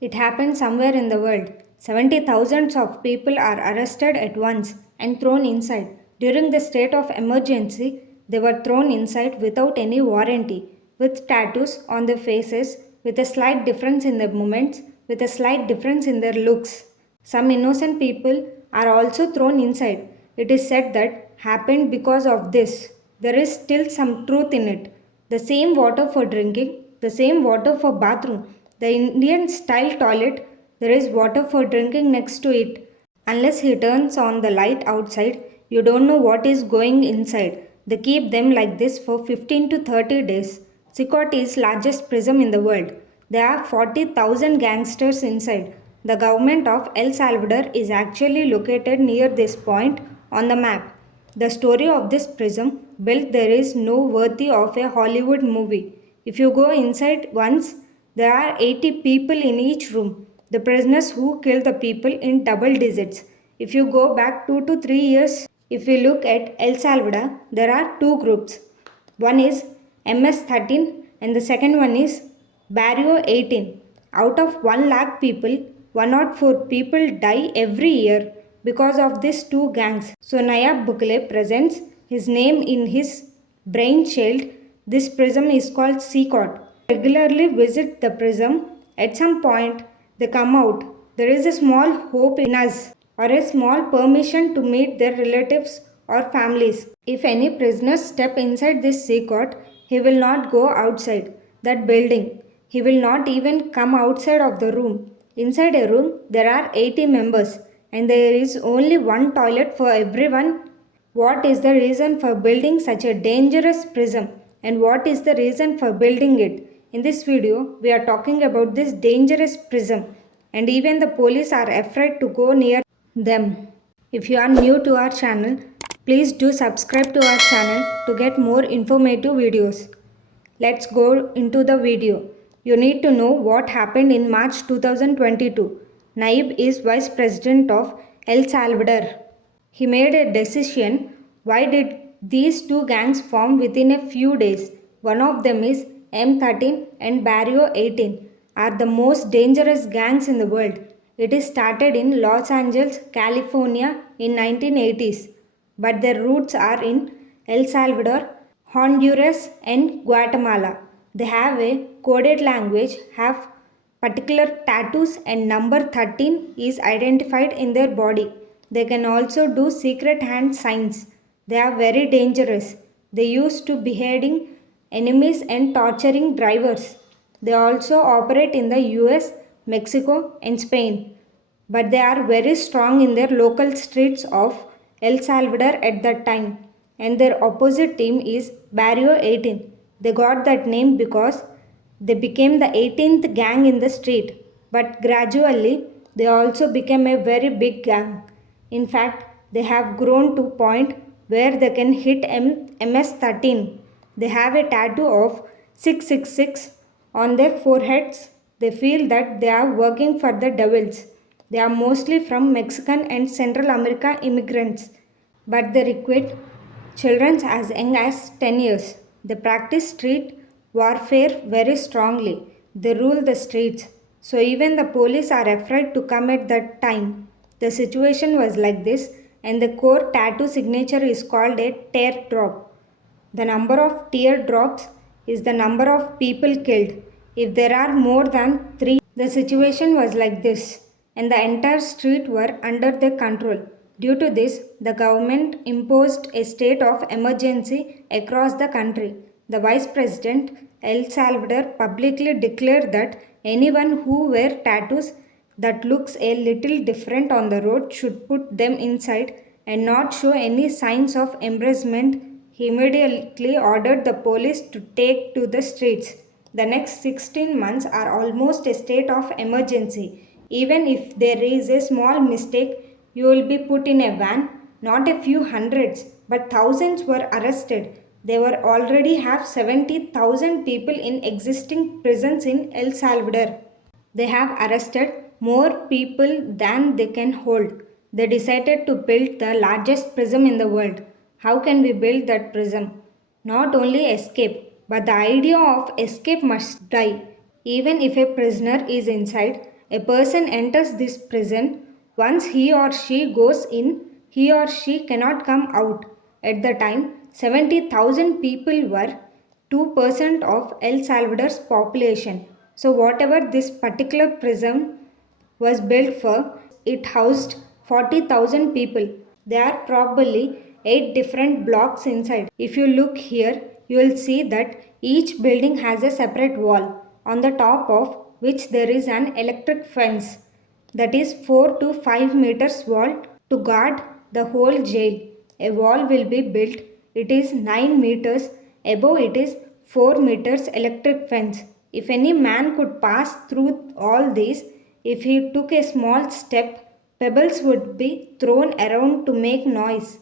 It happened somewhere in the world. 70,000 of people are arrested at once and thrown inside. During the state of emergency, they were thrown inside without any warranty, with tattoos on their faces, with a slight difference in their movements, with a slight difference in their looks. Some innocent people are also thrown inside. It is said that happened because of this. There is still some truth in it. The same water for drinking, the same water for bathroom. The Indian style toilet, there is water for drinking next to it. Unless he turns on the light outside, you don't know what is going inside. They keep them like this for 15 to 30 days. Sikot is largest prison in the world. There are 40,000 gangsters inside. The government of El Salvador is actually located near this point on the map. The story of this prison built there is no worthy of a Hollywood movie. If you go inside once, there are 80 people in each room. The prisoners who kill the people in double digits. If you go back 2 to 3 years, if you look at El Salvador, there are two groups. One is MS-13 and the second one is Barrio 18. Out of 1 lakh people, 104 people die every year because of these two gangs. So Nayab Bukele presents his name in his brainchild. This prism is called Seacot. Regularly visit the prism. At some point, they come out. There is a small hope in us or a small permission to meet their relatives or families. If any prisoners step inside this sea court, he will not go outside that building. He will not even come outside of the room. Inside a room, there are 80 members and there is only one toilet for everyone. What is the reason for building such a dangerous prism and what is the reason for building it? In this video, we are talking about this dangerous prism and even the police are afraid to go near them. If you are new to our channel, please do subscribe to our channel to get more informative videos. Let's go into the video. You need to know what happened in March 2022. Nayib is Vice President of El Salvador. He made a decision. Why did these two gangs form within a few days? One of them is M13 and Barrio 18 are the most dangerous gangs in the world. It is started in Los Angeles, California in 1980s, but their roots are in El Salvador, Honduras and Guatemala. They have a coded language, have particular tattoos and number 13 is identified in their body. They can also do secret hand signs. They are very dangerous. They used to beheading enemies and torturing drivers. They also operate in the US, Mexico and Spain. But they are very strong in their local streets of El Salvador at that time. And their opposite team is Barrio 18. They got that name because they became the 18th gang in the street. But gradually, they also became a very big gang. In fact, they have grown to point where they can hit MS-13. They have a tattoo of 666 on their foreheads. They feel that they are working for the devils. They are mostly from Mexican and Central America immigrants, but they recruit children as young as 10 years. They practice street warfare very strongly. They rule the streets. So even the police are afraid to come at that time. The situation was like this, and the core tattoo signature is called a teardrop. The number of teardrops is the number of people killed. If there are more than 3, the situation was like this, and the entire street were under their control. Due to this, the government imposed a state of emergency across the country. The Vice President El Salvador publicly declared that anyone who wear tattoos that looks a little different on the road should put them inside and not show any signs of embarrassment. He immediately ordered the police to take to the streets. The next 16 months are almost a state of emergency. Even if there is a small mistake, you will be put in a van. Not a few hundreds, but thousands were arrested. They were already have 70,000 people in existing prisons in El Salvador. They have arrested more people than they can hold. They decided to build the largest prison in the world. How can we build that prison? Not only escape, but the idea of escape must die. Even if a prisoner is inside, A person enters this prison. Once he or she goes in, he or she cannot come out. At the time, 70,000 people were 2% of El Salvador's population. So, whatever this particular prison was built for, it housed 40,000 people. There are probably 8 different blocks inside. If you look here, you will see that each building has a separate wall, on the top of which there is an electric fence that is 4 to 5 meters wall to guard the whole jail. A wall will be built. It is 9 meters. Above it is 4 meters electric fence. If any man could pass through all these, if he took a small step, pebbles would be thrown around to make noise.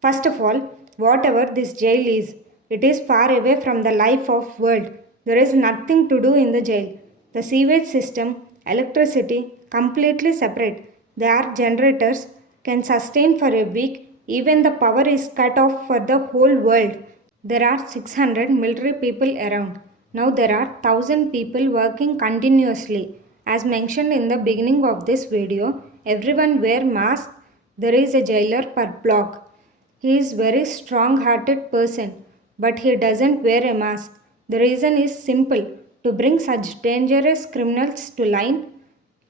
First of all, whatever this jail is, it is far away from the life of world. There is nothing to do in the jail. The sewage system, electricity, completely separate. There are generators, can sustain for a week. Even the power is cut off for the whole world. There are 600 military people around. Now there are 1000 people working continuously. As mentioned in the beginning of this video, everyone wear mask. There is a jailer per block. He is very strong-hearted person, but he doesn't wear a mask. The reason is simple. To bring such dangerous criminals to line,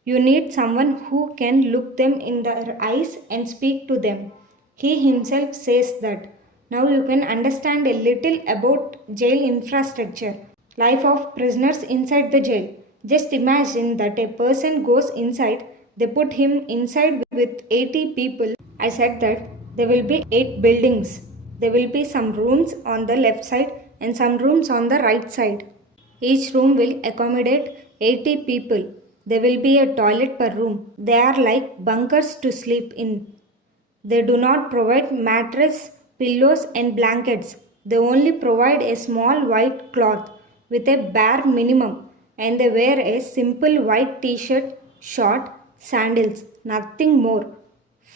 you need someone who can look them in their eyes and speak to them. He himself says that. Now you can understand a little about jail infrastructure, life of prisoners inside the jail. Just imagine that a person goes inside, they put him inside with 80 people. I said that there will be 8 buildings. There will be some rooms on the left side and some rooms on the right side. Each room will accommodate 80 people. There will be a toilet per room. They are like bunkers to sleep in. They do not provide mattress, pillows and blankets. They only provide a small white cloth with a bare minimum, and they wear a simple white t-shirt, short, sandals, nothing more.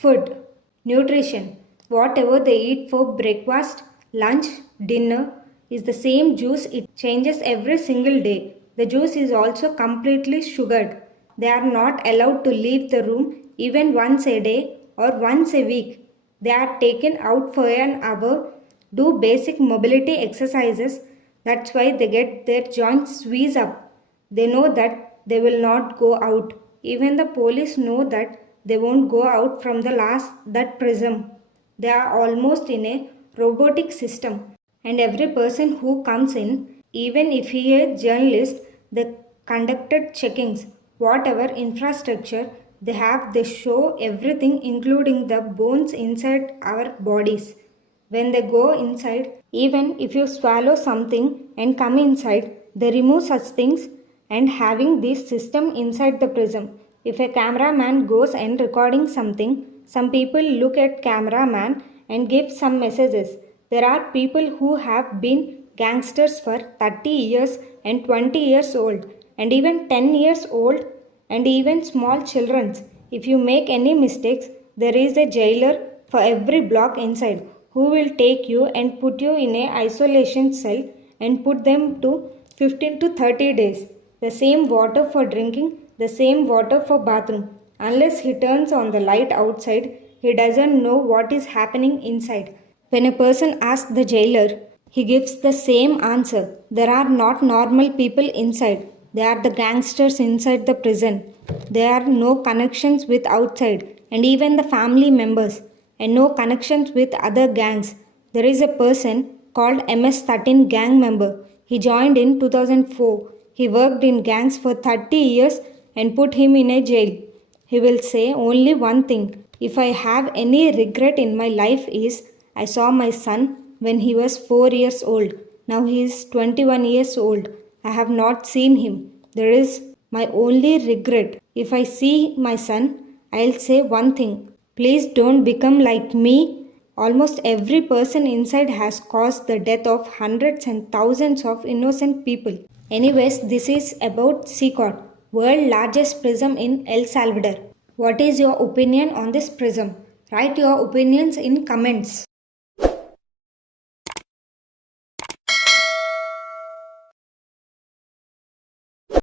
Food, nutrition, whatever they eat for breakfast, lunch, dinner is the same juice. It changes every single day. The juice is also completely sugared. They are not allowed to leave the room even once a day or once a week. They are taken out for an hour, do basic mobility exercises. That's why they get their joints squeezed up. They know that they will not go out. Even the police know that they won't go out from the that prison. They are almost in a robotic system. And every person who comes in, even if he is a journalist, they conducted checkings. Whatever infrastructure they have, they show everything including the bones inside our bodies. When they go inside, even if you swallow something and come inside, they remove such things and having this system inside the prison. If a cameraman goes and recording something, some people look at cameraman and give some messages. There are people who have been gangsters for 30 years and 20 years old and even 10 years old and even small children. If you make any mistakes, there is a jailer for every block inside who will take you and put you in a isolation cell and put them to 15 to 30 days. The same water for drinking, the same water for bathroom. Unless he turns on the light outside, he doesn't know what is happening inside. When a person asks the jailer, he gives the same answer. There are not normal people inside. They are the gangsters inside the prison. There are no connections with outside and even the family members and no connections with other gangs. There is a person called MS-13 gang member. He joined in 2004. He worked in gangs for 30 years and put him in a jail. He will say only one thing. If I have any regret in my life is I saw my son when he was 4 years old. Now he is 21 years old. I have not seen him. There is my only regret. If I see my son, I'll say one thing. Please don't become like me. Almost every person inside has caused the death of hundreds and thousands of innocent people. Anyways, this is about CCOT, world largest prison in El Salvador. What is your opinion on this prison? Write your opinions in comments.